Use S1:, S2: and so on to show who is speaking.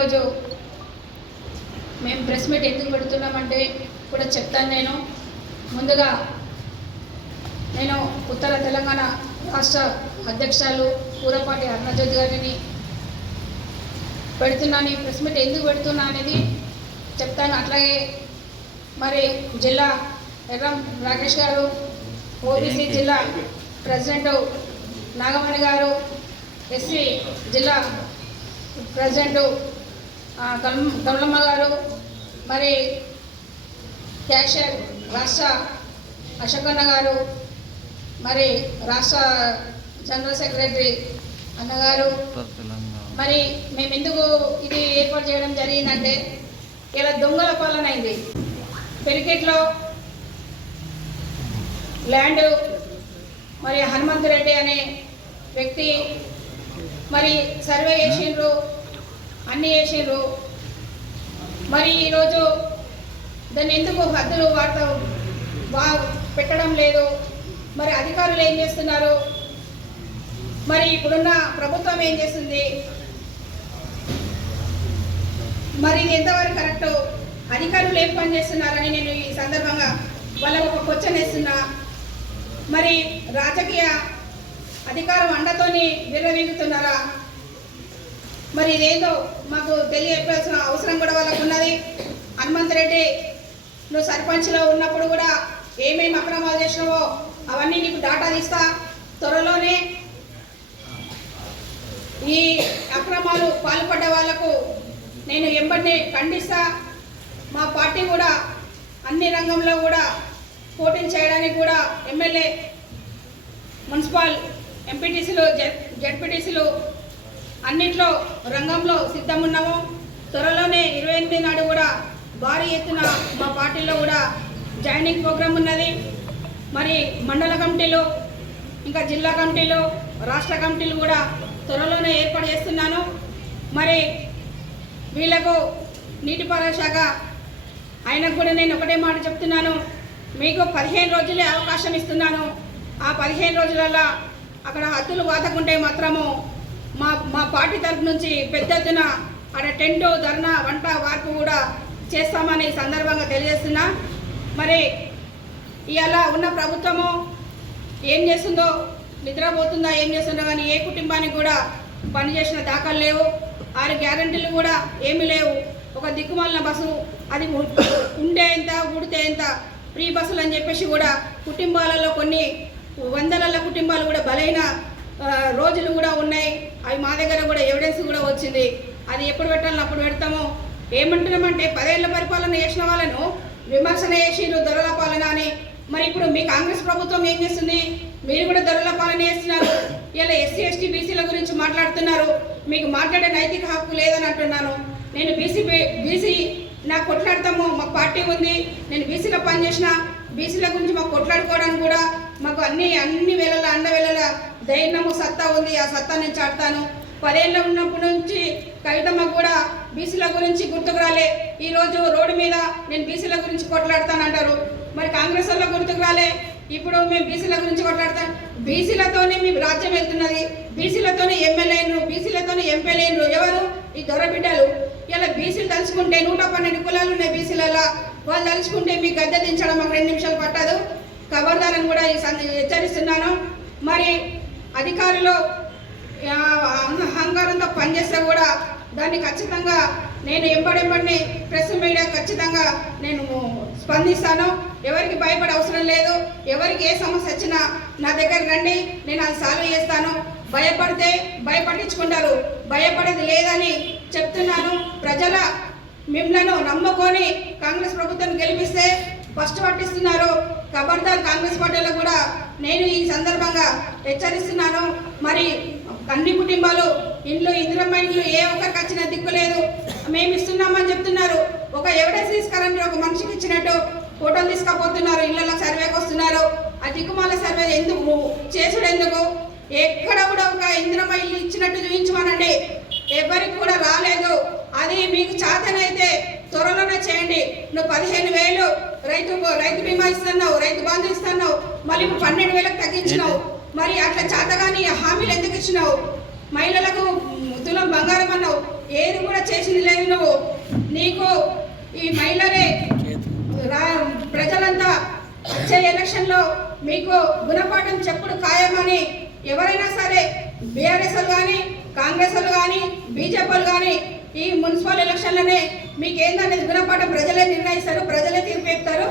S1: ఈరోజు మేము press meet ఎందుకు పెడుతున్నామంటే కూడా చెప్తాను నేను. ముందుగా నేను ఉత్తర తెలంగాణ రాష్ట్ర అధ్యక్షురాలు పూరపాటి అరుణజ్యోతి గారిని పెడుతున్నాను. ప్రెస్ మీట్ ఎందుకు పెడుతున్నా అనేది చెప్తాను. అట్లాగే మరి జిల్లా ఎర్రం రాకేష్ గారు ఓబీసీ జిల్లా ప్రెసిడెంట్ నాగమణి గారు ఎస్సీ జిల్లా ప్రెసిడెంట్ కమలమ్మ గారు మరి క్యాషియర్ రాష్ట్ర అశోకన్న గారు మరి రాష్ట్ర జనరల్ సెక్రటరీ అన్నగారు మరి మేము ఎందుకు ఇది ఏర్పాటు చేయడం జరిగిందంటే ఇలా దొంగల పాలన అయింది. పెరికెట్లో ల్యాండ్ మరి హనుమంత్ రెడ్డి అనే వ్యక్తి మరి సర్వే చేసిండ్రు. అన్నీ చేసిండ్రు. మరి ఈరోజు దాన్ని ఎందుకు హద్దులు వాడతా వా పెట్టడం లేదు. మరి అధికారులు ఏం చేస్తున్నారు? మరి ఇప్పుడున్న ప్రభుత్వం ఏం చేస్తుంది? మరి ఇది ఎంతవరకు కరెక్ట్? అధికారులు ఏం పని చేస్తున్నారని నేను ఈ సందర్భంగా వాళ్ళకు ఒక క్వశ్చన్ వేస్తున్నా. మరి రాజకీయ అధికారం అండతోని విర్రవీగుతున్నారా? మరి ఇదేందో మాకు తెలియపాల్సిన అవసరం కూడా వాళ్ళకు ఉన్నది. హనుమంత్ రెడ్డి నువ్వు సర్పంచ్లో ఉన్నప్పుడు కూడా ఏమేమి అక్రమాలు చేసినావో అవన్నీ నీకు డాటా తీస్తా. త్వరలోనే ఈ అక్రమాలు పాల్పడ్డ వాళ్ళకు నేను ఎంబడిని ఖండిస్తా. మా పార్టీ కూడా అన్ని రంగంలో కూడా పోటీ చేయడానికి కూడా ఎమ్మెల్యే మున్సిపల్ ఎంపీటీసీలు జెడ్పీటీసీలు అన్నిట్లో రంగంలో సిద్ధమున్నాము. త్వరలోనే ఇరవై ఎనిమిది నాడు కూడా భారీ ఎత్తున మా పార్టీలో కూడా జాయినింగ్ ప్రోగ్రామ్ ఉన్నది. మరి మండల కమిటీలు ఇంకా జిల్లా కమిటీలు రాష్ట్ర కమిటీలు కూడా త్వరలోనే ఏర్పాటు చేస్తున్నాను. మరి వీళ్ళకు నీటిపారుదల శాఖ ఆయనకు కూడా నేను ఒకటే మాట చెప్తున్నాను. మీకు పదిహేను రోజులే అవకాశం ఇస్తున్నాను. ఆ పదిహేను రోజులలో అక్కడ హద్దులు వాతకుంటే మాత్రము మా మా పార్టీ తరపు నుంచి పెద్ద ఎత్తున అక్కడ టెంట్ ధర్నా వంట వార్పు కూడా చేస్తామని సందర్భంగా తెలియజేస్తున్నా. మరి ఇవాళ ఉన్న ప్రభుత్వము ఏం చేస్తుందో నిద్రపోతుందా ఏం చేస్తుందో కానీ ఏ కుటుంబానికి కూడా పనిచేసిన దాఖలు లేవు. ఆరు గ్యారంటీలు కూడా ఏమీ లేవు. ఒక దిక్కుమాలిన బస్సు అది ఉంటే ఎంత ఉడితే ఎంత ఫ్రీ బస్సులు అని చెప్పేసి కూడా కుటుంబాలలో కొన్ని వందల కుటుంబాలు కూడా బలైన రోజులు కూడా ఉన్నాయి. అవి మా దగ్గర కూడా ఎవిడెన్స్ కూడా వచ్చింది. అది ఎప్పుడు పెట్టాలని అప్పుడు పెడతాము? ఏమంటున్నామంటే పదేళ్ళ పరిపాలన చేసిన వాళ్ళను విమర్శన చేసిండ్రు ధరల పాలన అని. మరి ఇప్పుడు మీ కాంగ్రెస్ ప్రభుత్వం ఏం చేస్తుంది? మీరు కూడా ధరల పాలన చేస్తున్నారు. ఇలా ఎస్సీ ఎస్టీ బీసీల గురించి మాట్లాడుతున్నారు. మీకు మాట్లాడే నైతిక హక్కు లేదని అంటున్నాను. నేను బీసీ బీసీ నాకు కొట్లాడతాము మాకు పార్టీ ఉంది. నేను బీసీలో పనిచేసిన బీసీల గురించి మాకు కొట్లాడుకోవడానికి కూడా మాకు అన్ని అన్ని వేళల అన్న వేళల ధైర్యము సత్తా ఉంది ఆ సత్తా నేను చాటుతాను. పదేళ్ళ ఉన్నప్పటి నుంచి కవితమ్మ కూడా బీసీల గురించి గుర్తుకు రాలే. ఈరోజు రోడ్డు మీద నేను బీసీల గురించి కొట్లాడతానంటారు. మరి కాంగ్రెస్ వల్ల గుర్తుకు రాలే. ఇప్పుడు మేము బీసీల గురించి కొట్లాడతాం. బీసీలతోనే మీ రాజ్యం వెళ్తున్నది. బీసీలతోనే ఎమ్మెల్యేలు బీసీలతోనే ఎంపీలేరు ఎవరు? ఈ దొరబిడ్డలు. ఇలా బీసీలు తలుచుకుంటే నూట పన్నెండు కులాలు ఉన్నాయి బీసీలలో. వాళ్ళు తలుచుకుంటే మీ గద్దె దించడం మాకు రెండు నిమిషాలు పట్టదు. ఖబర్దారని కూడా ఈ సంద హెచ్చరిస్తున్నాను. మరి అధికారులు అహంకారంతో పనిచేస్తే కూడా దాన్ని ఖచ్చితంగా నేను ఎంబడెంబడిని ప్రెస్ మీడియా ఖచ్చితంగా నేను స్పందిస్తాను. ఎవరికి భయపడే అవసరం లేదు. ఎవరికి ఏ సమస్య వచ్చినా నా దగ్గర రండి. నేను అది సాల్వ్ చేస్తాను. భయపడితే భయపడించుకుంటారు భయపడేది లేదని చెప్తున్నాను. ప్రజల మిమ్మలను నమ్ముకొని కాంగ్రెస్ ప్రభుత్వం గెలిపిస్తే ఫస్ట్ పట్టిస్తున్నారు. ఖబర్దార్ కాంగ్రెస్ పార్టీలో కూడా నేను ఈ సందర్భంగా హెచ్చరిస్తున్నాను. మరి అన్ని కుటుంబాలు ఇండ్లు ఇందిరమ్మ ఇండ్లు ఏ ఒక్కరికి వచ్చిన దిక్కు లేదు. మేము ఇస్తున్నామని చెప్తున్నారు. ఒక ఎవిడెన్స్ తీసుకురండి. ఒక మనిషికి ఇచ్చినట్టు ఫోటోలు తీసుకపోతున్నారు. ఇళ్ళలో సర్వేకి వస్తున్నారు. ఆ దిక్కుమాల సర్వే ఎందుకు? చేసుడు ఎందుకు? ఎక్కడ కూడా ఒక ఇందిరమ్మ ఇల్లు ఇచ్చినట్టు చూపించమనండి. ఎవరికి కూడా రాలేదు. అది మీకు చేతనైతే త్వరలోనే చేయండి. నువ్వు పదిహేను వేలు రైతు రైతు బీమా ఇస్తున్నావు రైతు బంధు ఇస్తున్నావు. మళ్ళీ పన్నెండు వేలకు తగ్గించినావు. మరి అట్లా చేతగాని హామీలు ఎందుకు ఇచ్చినావు? మహిళలకు తులం బంగారం అన్నావు. ఏది కూడా చేసింది లేదు నువ్వు నీకు ఈ మహిళలే రా- ప్రజలంతా వచ్చే ఎలక్షన్లో మీకు గుణపాఠం చెప్పుడు ఖాయమని ఎవరైనా సరే బీఆర్ఎస్లు కానీ కాంగ్రెస్లు కానీ బీజేపీలు కానీ ఈ మున్సిపల్ ఎలక్షన్లనే మీకు ఏందనేది గుణపాఠం? ప్రజలే నిర్ణయిస్తారు ప్రజలే తీర్పు చెప్తారు.